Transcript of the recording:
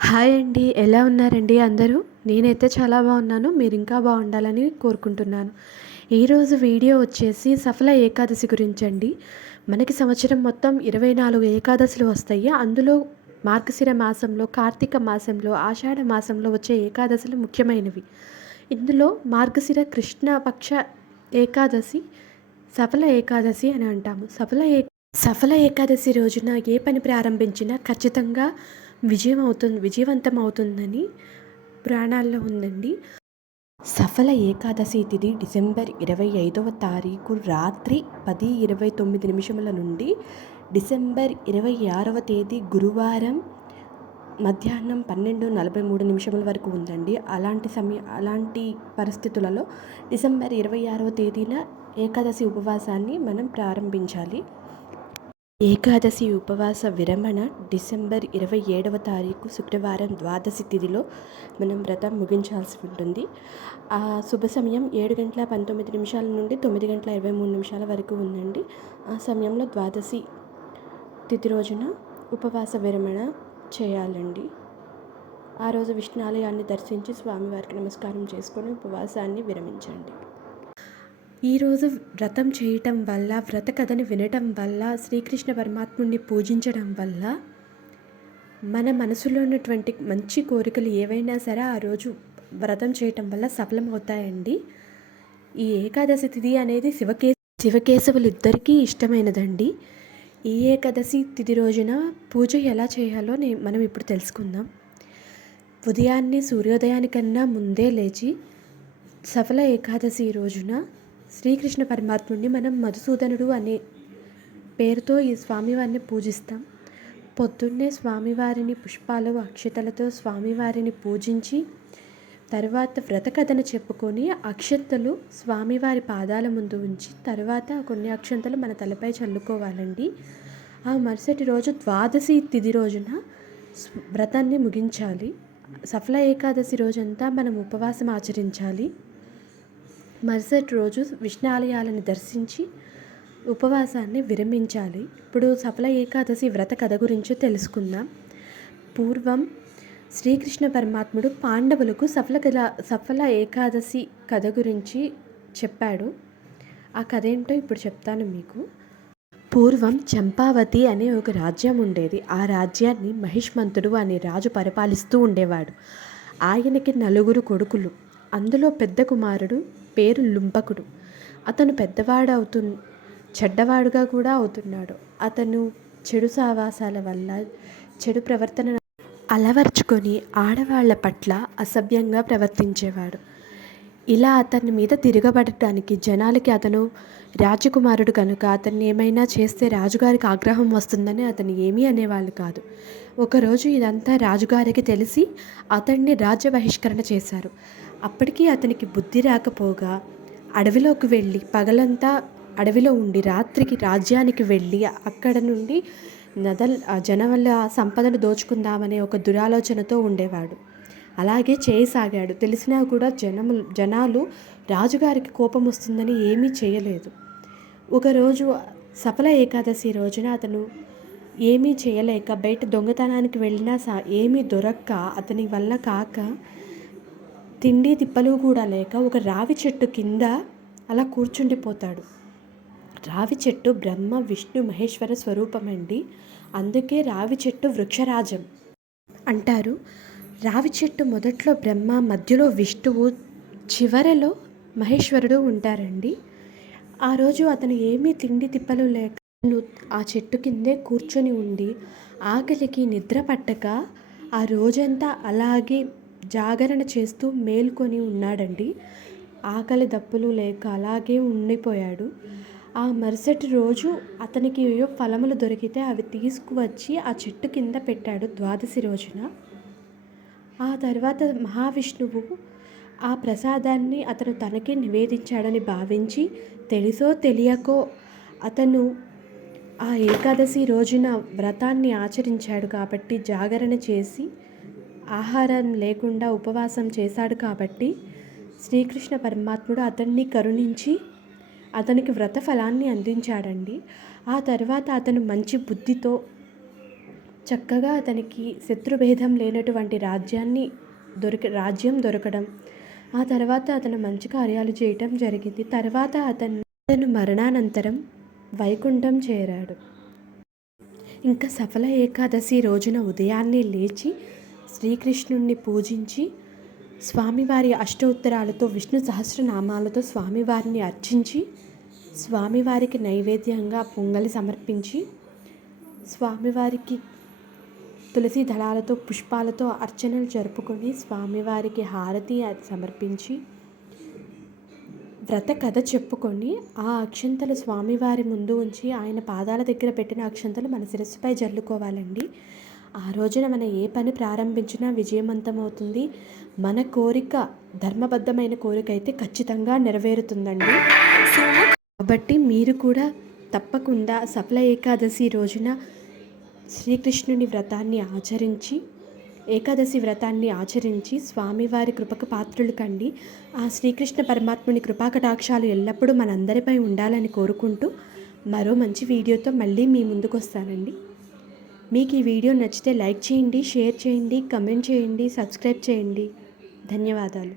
Hi అండి ఎలా ఉన్నారండి అందరూ? నేనైతే చాలా బాగున్నాను మీరు ఇంకా బాగుండాలని కోరుకుంటున్నాను. ఈరోజు వీడియో వచ్చేసి సఫల ఏకాదశి గురించి అండి మనకి సంవత్సరం మొత్తం ఇరవై నాలుగు ఏకాదశులు వస్తాయి. అందులో మార్గశిర మాసంలో కార్తీక మాసంలో ఆషాఢ మాసంలో వచ్చే ఏకాదశులు ముఖ్యమైనవి. ఇందులో మార్గశిర కృష్ణపక్ష ఏకాదశి సఫల ఏకాదశి అని అంటాము. సఫల ఏ సఫల ఏకాదశి రోజున ఏ పని ప్రారంభించినా ఖచ్చితంగా విజయం అవుతుంది విజయవంతం అవుతుందని పురాణాల్లో ఉందండి. సఫల ఏకాదశి తిథి డిసెంబర్ ఇరవై ఐదవ తారీఖు రాత్రి పది ఇరవై తొమ్మిది నిమిషముల నుండి డిసెంబర్ ఇరవై ఆరవ తేదీ గురువారం మధ్యాహ్నం పన్నెండు నలభై మూడు నిమిషముల వరకు ఉందండి. అలాంటి సమయ అలాంటి పరిస్థితులలో డిసెంబర్ ఇరవై ఆరవ తేదీన ఏకాదశి ఉపవాసాన్ని మనం ప్రారంభించాలి. ఏకాదశి ఉపవాస విరమణ డిసెంబర్ ఇరవై ఏడవ తారీఖు శుక్రవారం ద్వాదశి తిథిలో మనం వ్రతం ముగించాల్సి ఉంటుంది. ఆ శుభ సమయం ఏడు గంటల పంతొమ్మిది నిమిషాల నుండి తొమ్మిది గంటల ఇరవై మూడు నిమిషాల వరకు ఉందండి. ఆ సమయంలో ద్వాదశి తిథి రోజున ఉపవాస విరమణ చేయాలండి. ఆ రోజు విష్ణు ఆలయాన్ని దర్శించి స్వామివారికి నమస్కారం చేసుకొని ఉపవాసాన్ని విరమించండి. ఈరోజు వ్రతం చేయటం వల్ల వ్రత కథని వినటం వల్ల శ్రీకృష్ణ పరమాత్ముడిని పూజించడం వల్ల మన మనసులో ఉన్నటువంటి మంచి కోరికలు ఏవైనా సరే ఆ రోజు వ్రతం చేయటం వల్ల సఫలమవుతాయండి. ఈ ఏకాదశి తిథి అనేది శివకే శివకేశవులు ఇద్దరికీ ఇష్టమైనదండి. ఈ ఏకాదశి తిథి రోజున పూజ ఎలా చేయాలో మనం ఇప్పుడు తెలుసుకుందాం. ఉదయాన్నే సూర్యోదయానికన్నా ముందే లేచి సఫల ఏకాదశి రోజున శ్రీకృష్ణ పరమాత్ముడిని మనం మధుసూదనుడు అనే పేరుతో ఈ స్వామివారిని పూజిస్తాం. పొద్దున్నే స్వామివారిని పుష్పాలు అక్షతలతో స్వామివారిని పూజించి తర్వాత వ్రత కథను చెప్పుకొని అక్షంతలు స్వామివారి పాదాల ముందు ఉంచి తర్వాత కొన్ని అక్షంతలు మన తలపై చల్లుకోవాలండి. ఆ మరుసటి రోజు ద్వాదశి తిథి రోజున వ్రతాన్ని ముగించాలి. సఫల ఏకాదశి రోజంతా మనం ఉపవాసం ఆచరించాలి. మరుసటి రోజు విష్ణాలయాలను దర్శించి ఉపవాసాన్ని విరమించాలి. ఇప్పుడు సఫల ఏకాదశి వ్రత కథ గురించి తెలుసుకుందాం. పూర్వం శ్రీకృష్ణ పరమాత్ముడు పాండవులకు సఫల కథ సఫల ఏకాదశి కథ గురించి చెప్పాడు. ఆ కథ ఏంటో ఇప్పుడు చెప్తాను మీకు. పూర్వం చంపావతి అనే ఒక రాజ్యం ఉండేది. ఆ రాజ్యాన్ని మహిష్మంతుడు అనే రాజు పరిపాలిస్తూ ఉండేవాడు. ఆయనకి నలుగురు కొడుకులు. అందులో పెద్ద కుమారుడు పేరు లుంపకుడు అతను పెద్దవాడు అవుతు చెడ్డవాడుగా కూడా అవుతున్నాడు. అతను చెడు సావాసాల వల్ల చెడు ప్రవర్తన అలవర్చుకొని ఆడవాళ్ళ పట్ల అసభ్యంగా ప్రవర్తించేవాడు. ఇలా అతని మీద తిరగబడటానికి జనాలకి అతను రాజకుమారుడు కనుక అతన్ని ఏమైనా చేస్తే రాజుగారికి ఆగ్రహం వస్తుందని అతను ఏమీ అనేవాళ్ళు కాదు. ఒకరోజు ఇదంతా రాజుగారికి తెలిసి అతన్ని రాజ్య బహిష్కరణ చేశారు. అప్పటికీ అతనికి బుద్ధి రాకపోగా అడవిలోకి వెళ్ళి పగలంతా అడవిలో ఉండి రాత్రికి రాజ్యానికి వెళ్ళి అక్కడ నుండి నదల్ జనం వల్ల సంపదను దోచుకుందామనే ఒక దురాలోచనతో ఉండేవాడు. అలాగే చేయసాగాడు. తెలిసినా కూడా జనము జనాలు రాజుగారికి కోపం వస్తుందని ఏమీ చేయలేదు. ఒకరోజు సఫల ఏకాదశి రోజున అతను ఏమీ చేయలేక బయట దొంగతనానికి వెళ్ళినా సా ఏమీ దొరక్క అతని వల్ల కాక తిండి తిప్పలు కూడా లేక ఒక రావి చెట్టు కింద అలా కూర్చుండిపోతాడు. రావి చెట్టు బ్రహ్మ విష్ణు మహేశ్వర స్వరూపమండి. అందుకే రావి చెట్టు వృక్షరాజం అంటారు. రావి చెట్టు మొదట్లో బ్రహ్మ మధ్యలో విష్ణువు చివరలో మహేశ్వరుడు ఉంటారండి. ఆ రోజు అతను ఏమీ తిండి తిప్పలు లేక ఆ చెట్టు కిందే కూర్చొని ఉండి ఆకలికి నిద్ర పట్టక ఆ రోజంతా అలాగే జాగరణ చేస్తూ మేల్కొని ఉన్నాడండి. ఆకలి దప్పులు లేక అలాగే ఉండిపోయాడు. ఆ మరుసటి రోజు అతనికి ఏవో ఫలములు దొరికితే అవి తీసుకువచ్చి ఆ చెట్టు కింద పెట్టాడు ద్వాదశి రోజున. ఆ తర్వాత మహావిష్ణువు ఆ ప్రసాదాన్ని అతను తనకి నివేదించాడని భావించి తెలుసో తెలియకో అతను ఆ ఏకాదశి రోజున వ్రతాన్ని ఆచరించాడు కాబట్టి జాగరణ చేసి ఆహారం లేకుండా ఉపవాసం చేశాడు కాబట్టి శ్రీకృష్ణ పరమాత్ముడు అతన్ని కరుణించి అతనికి వ్రత ఫలాన్ని అందించాడండి. ఆ తర్వాత అతను మంచి బుద్ధితో చక్కగా అతనికి శత్రుభేదం లేనటువంటి రాజ్యాన్ని దొరిక రాజ్యం దొరకడం ఆ తర్వాత అతను మంచి కార్యాలు చేయటం జరిగింది. తర్వాత అతను అతను మరణానంతరం వైకుంఠం చేరాడు. ఇంకా సఫల ఏకాదశి రోజున ఉదయాన్నే లేచి శ్రీకృష్ణుణ్ణి పూజించి స్వామివారి అష్టోత్తరాలతో విష్ణు సహస్రనామాలతో స్వామివారిని అర్చించి స్వామివారికి నైవేద్యంగా పొంగలి సమర్పించి స్వామివారికి తులసి దళాలతో పుష్పాలతో అర్చనలు జరుపుకొని స్వామివారికి హారతి సమర్పించి వ్రత కథ చెప్పుకొని ఆ అక్షంతలు స్వామివారి ముందు ఉంచి ఆయన పాదాల దగ్గర పెట్టిన అక్షంతలు మన శిరస్సుపై జల్లుకోవాలండి. ఆ రోజున మన ఏ పని ప్రారంభించినా విజయవంతమవుతుంది. మన కోరిక ధర్మబద్ధమైన కోరిక అయితే ఖచ్చితంగా నెరవేరుతుందండి. కాబట్టి మీరు కూడా తప్పకుండా సఫల ఏకాదశి రోజున శ్రీకృష్ణుని వ్రతాన్ని ఆచరించి ఏకాదశి వ్రతాన్ని ఆచరించి స్వామివారి కృపకు పాత్రులు కండి. ఆ శ్రీకృష్ణ పరమాత్ముని కృపాకటాక్షాలు ఎల్లప్పుడూ మనందరిపై ఉండాలని కోరుకుంటూ మరో మంచి వీడియోతో మళ్ళీ మీ ముందుకు వస్తానండి మీకు ఈ వీడియో నచ్చితే లైక్ చేయండి షేర్ చేయండి కమెంట్ చేయండి సబ్స్క్రైబ్ చేయండి. ధన్యవాదాలు.